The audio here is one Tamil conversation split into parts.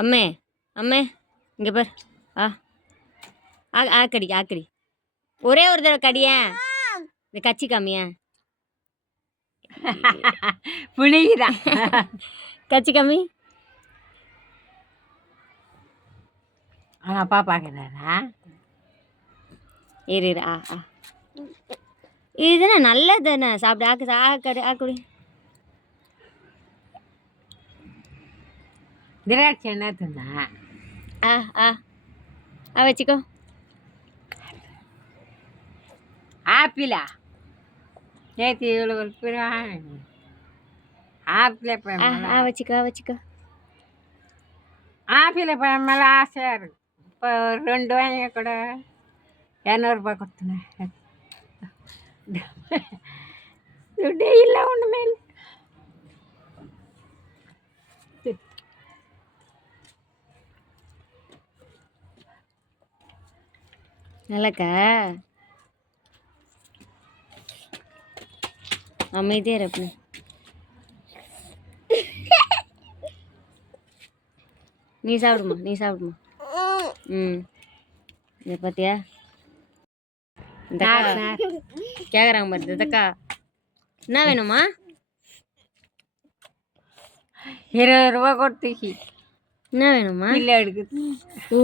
அம்மே அம்மே இங்கே பார். ஆ ஆக்கடி ஆக்கடி ஒரே ஒரு தடவை கடியேன். இந்த கச்சி காமியா புளிதான் கச்சி காமி. அப்பா பார்க்குறாரா? இரு இரு. ஆ இதுதானே நல்லது தானே. சாப்பிடு. ஆக்கடி ஆக்குடி. திராட்சை என்ன தின்னா? ஆ ஆ ஆ வச்சுக்கோ. ஆப்பிளா? நேற்று இவ்வளோ ஒரு ஆப்பிள பழம். வச்சுக்கோ வச்சுக்கோ. ஆப்பிள பழம் மேலே ஆசையாக இருக்கு. இப்போ ஒரு 2 வாங்கி கூட 200 கொடுத்துனேன். துட்டே இல்லை ஒன்றுமே இல்லை. நல்லாக்கா அமைதியாக இருப்பு. நீ சாப்பிடுமா நீ சாப்பிடுமா. ம் இதை பார்த்தியா இந்த கேட்குறாங்க பாரு. இதக்கா என்ன வேணுமா? 20 ரூபா கொடுத்துச்சு. என்ன வேணுமா? இல்லை எடுக்குது. ஓ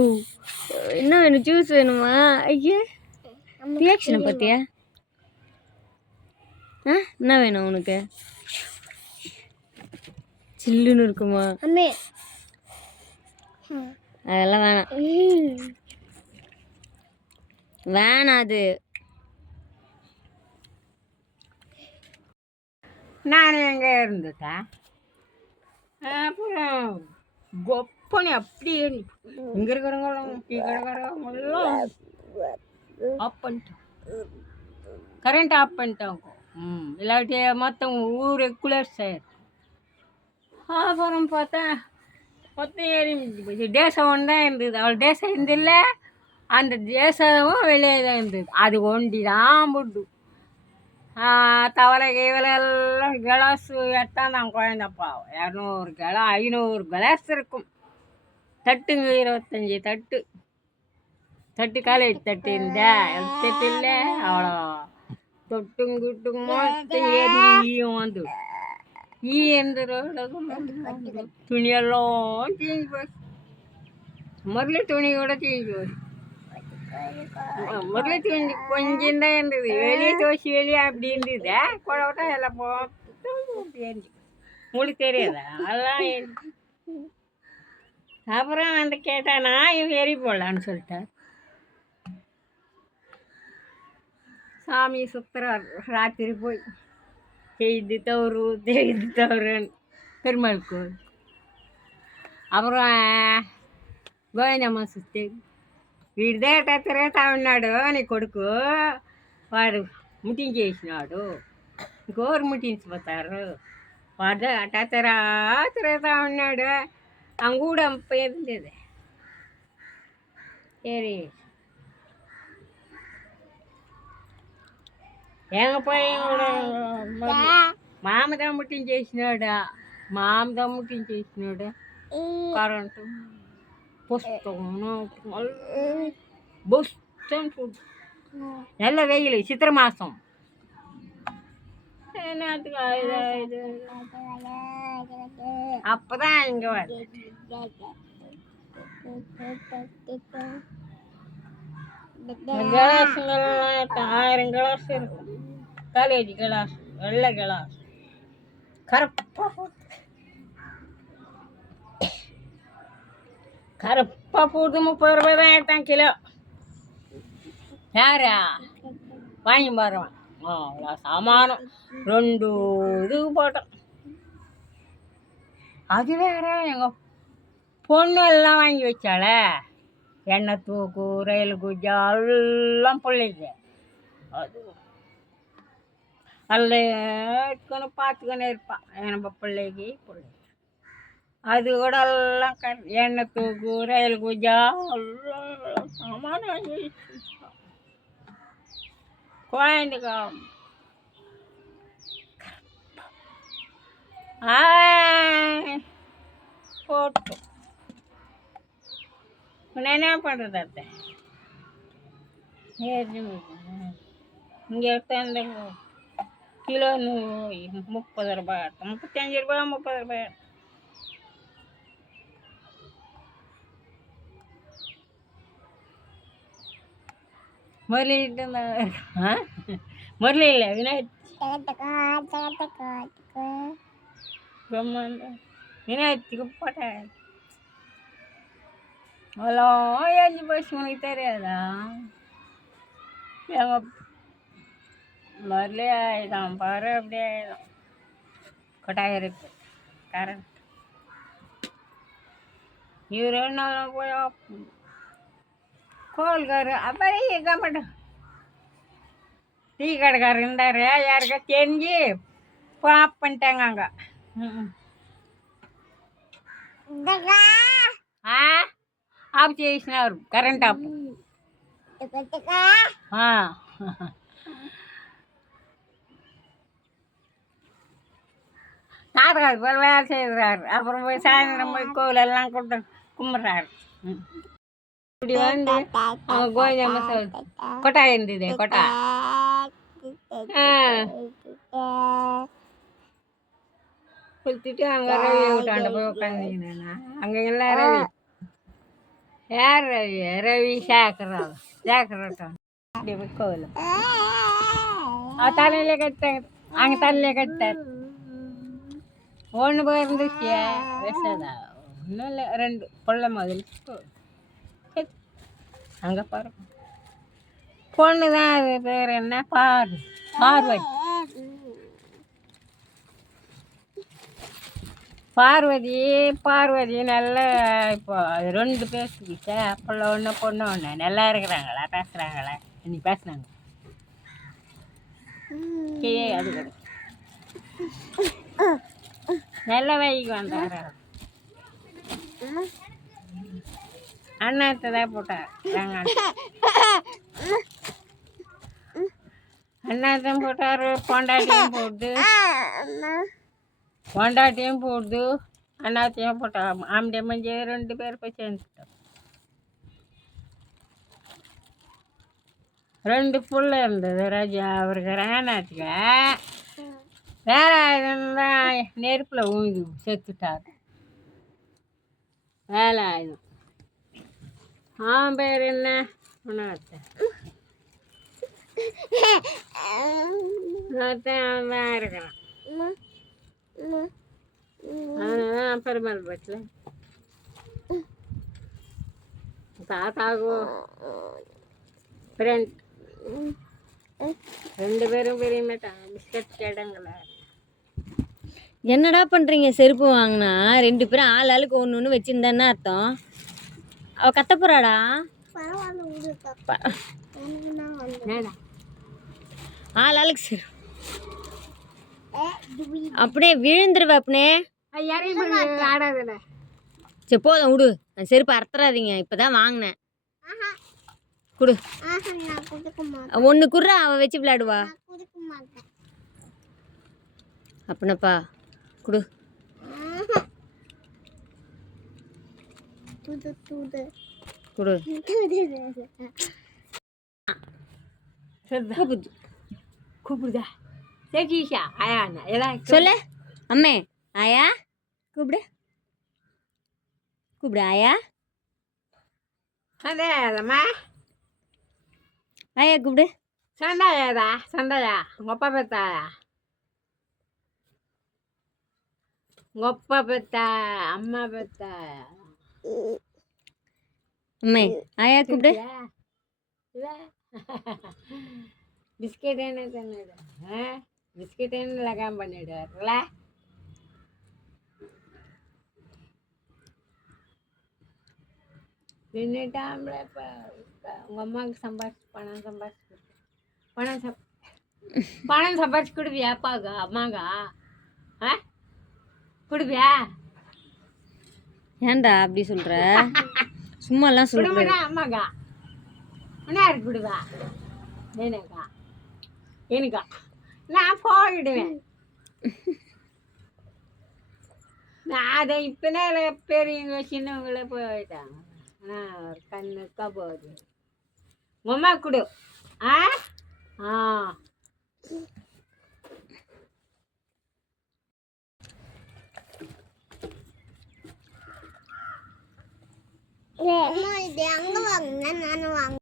என்ன வேணும்? ஜூஸ் வேணுமா? ஐயா ரியாக்ஷனை பார்த்தியா? ஆ என்ன வேணும் உனக்கு? சில்லுன்னு இருக்குமா? அதெல்லாம் வேணாம் வேணாம். அது நான் எங்கே இருந்துட்டேன். அப்புறம் கொப்பனி அப்படியே இங்கே இருக்கிறவங்களாம் ஆஃப் பண்ணிட்டோம். கரண்ட் ஆஃப் பண்ணிட்டோம். இல்லாட்டி மொத்தம் ஊரே குளிர் சார். அப்புறம் பார்த்தா மொத்தம் ஏறி போச்சு. தேசம் ஒன்று தான் இருந்தது. அவள் தேசம் இருந்தில்ல, அந்த தேசமும் வெளியே தான் இருந்தது. அது ஒண்டி தான் போட்டு தவளை கைவலை எல்லாம் கிளாஸு எடுத்தான் தான் குழந்தப்பா. 200 கிலோ 500 கிளாஸ் இருக்கும். தட்டுங்க 25 தட்டு காலேஜ் தட்டு இருந்தா தட்டு இல்லை. அவ்வளோ தொட்டுங்கிட்டுங்க மொத்தம் ஏறியும் வந்து துணியெல்லாம் தீஞ்சு போச்சு. முரளி துணி கூட தீஞ்சு போச்சு. முரளி துணி கொஞ்சம் தான் இருந்தது. வெளியே தோசி வெளியே அப்படி இருந்தது. குழவட்டா எல்லாம் போட்டு எரிஞ்சு உங்களுக்கு தெரியாதா? அதெல்லாம் அப்புறம் வந்து கேட்டானா இவன் எரி போடலான்னு சொல்லிட்டார். சாமி சுத்துறார் ராத்திரி போய் செய்து தவறுன்னு பெருமாள் கோவில். அப்புறம் గోవిందమ్మ సుత్తి వీడిదేటరే తామినాడు నీ కొడుకు వాడు ముట్టించేసినాడు. ఇంకోరు ముట్టించిపోతారు. వాడు అట్టరా తిరుగుతా ఉన్నాడు. అంగూడ పోయింది. சரி எங்க போய் మామదా ముట్టించేసినాడు. మామదా ముట్టించేసినాడు. కరెంటు పుస్తకం புஷ்டம் நல்ல வெயில் சித்திரை மாதம். அப்பதான் இங்க வருது. கிளாஸுங்கள்லாம் 1000 கிளாஸ் இருக்கும். காலேஜ் கிளாஸ் வெள்ளை கிளாஸ் கருப்பா போட்டு 30 ரூபாய் தான் எடுத்தான் கிலோ. யாரா வாங்கி பாருவேன். அவ்வளோ சாமானம் 2 இதுக்கு போட்டோம். அது வேற எங்கள் பொண்ணு எல்லாம் வாங்கி வச்சால. எண்ணெய் தூக்கு ரயில் குஜா எல்லாம் பிள்ளைக்கு. அது அதில் எடுக்கணும் பார்த்துக்கணும் இருப்பான் நம்ம பிள்ளைக்கு. அது கூட எல்லாம் எண்ணெய் தூக்கு ரயில் குஜா எல்லாம் சாமான் வாங்கி வச்சு குழந்தைக்கா. போட்டோம் நான் என்ன பண்ணுறது அத்தை? இங்கே எடுத்த அந்த கிலோ 30 ரூபாய், 35 ரூபாய், 30 ரூபாய். முரளிட்டு முரளி இல்லை விநாயகர் பிரம்மாண்ட விநாயகத்துக்கு போட்டேன். அவ்வளோ ஏஞ்சி போச்சு, உனக்கு தெரியாதா? எங்கள் முரளி ஆயுதம் பாரு, அப்படியே ஆயுதம் கொட்டாயம் இருக்கு கரண்ட். இவர் என்ன போய் கோல்காரு அப்புறம் இருக்க மாட்டேன். டீ கடைக்காரர் இருந்தார், யாருக்கா தெரிஞ்சு ஆஃப் பண்ணிட்டாங்க அங்கே. ஆஃப் చేసినారు కరెంట్ ఆఫ్. நாடகம் போய் வேலை செய்கிறாரு. அப்புறம் போய் சாயந்தரம் போய் கோவிலெல்லாம் கும்பிட்றாரு. இப்படி வந்து அவங்க கோவிந்த மசால் கொட்டாய் இருந்தது, கொட்டாய் குளிச்சுட்டு அங்கே ரவி விட்டாண்ட போய் உட்காந்துக்கினா. அங்கே எல்லாம் ரவி, யார் ரவி? ரவி சேகரம், சேகரம் அப்படி போய் கோவில் தலையிலே கட்டாங்க. அங்கே தலையிலே கட்டார். ஒன்று போய் இருந்துச்சு விஷதா, ஒன்றும் இல்லை, 2 பொள்ள முதல் அங்கே பாரு. பொண்ணு தான், அது பேர் என்ன, பார்வதி. பார்வதி நல்லா இப்போ அது 2 பேசுகிச்சா, பிள்ளை ஒன்று பொண்ணு ஒன்று நல்லா இருக்கிறாங்களா, பேசுகிறாங்களா? இன்னைக்கு பேசுனாங்க. அது கூட நல்ல வழிக்கு வந்தார். அண்ணாத்தை தான் போட்டார். அண்ணாத்தையும் போட்டார், பொண்டாட்டியும் போடுது, பொண்டாட்டியும் போடுது, அண்ணாத்தையும் போட்டார். ஆம்பளை மஞ்சள் 2 பேர் போய் சேர்ந்துட்டோம். 2 புள்ள இருந்தது. ராஜா அவருக்கு ராணாத்துக்கு வேற ஆயுதம்தான் நெருப்பில் ஊங்கி செத்துட்டார். வேலை ஆயுதம். அவன் பேர் என்ன? ஒன்றும் அவன் தான் இருக்கிறான். அவன் பெருமாள் பட்டில் தாத்தாவுக்கும் ஃப்ரெண்ட் 2 பேரும் பெரிய மாட்டாங்க. பிஸ்கட் கேட்டாங்களா? என்னடா பண்ணுறீங்க? செருப்பு வாங்கினா 2 பேரும் ஆள் ஆளுக்கு ஒன்று வச்சுருந்தான்னு அர்த்தம். அவள் கத்த போகிறாடா. ஆள் ஆளுக்கு செருப்பு அப்படியே விழுந்துருவ. அப்படியே ஆடாதுல. சரி போதும் விடு, செருப்பு அறுத்துறாதீங்க. இப்போ தான் வாங்கினேன். குடு, ஒன்று குடுறா, அவள் வச்சு விளையாடுவா. அப்படின்னப்பா குடு. குடு. கூப்பிடுதா? சேஷா ஆயா எல்லாம் சொல்லு. அம்மே ஆயா கூப்பிடு, கூப்பிடு ஆயா. சந்தாயாதம்மா, ஆயா கூப்பிடு. சந்தாயாதா? சந்தாயா உங்கள் அப்பா பெத்தாயா? உங்கள் அப்பா பெத்தா, அம்மா பெத்தாயா? அம்மே ஆயா கூப்பிடு. பிஸ்கெட் என்ன தண்ணிடு? பிஸ்கெட் என்ன லகாம் பண்ணிடுவார்ல? தின்னுட்டாம்ல. இப்போ உங்கள் அம்மாவுக்கு பணம் சம்பாரிச்சு பணம் சம்பாரிச்சு கொடுவியா அப்பாவுக்கு, அம்மாக்கா? கொடுவியா? ஏன்டா அப்படி சொல்ற? சும்மாலாம் சொல்ற. அம்மாக்கா என்ன இருக்கு விடுவா? எனக்கா எனக்கா நான் போயிடுவேன். நான் அதை இப்போனே பெரியவங்க சின்னவங்களே போயிட்டாங்க. ஒரு கண்ணுக்கா போகுது உமா கொடு ஆ ஆ இது அங்க வாங்க நான் வாங்க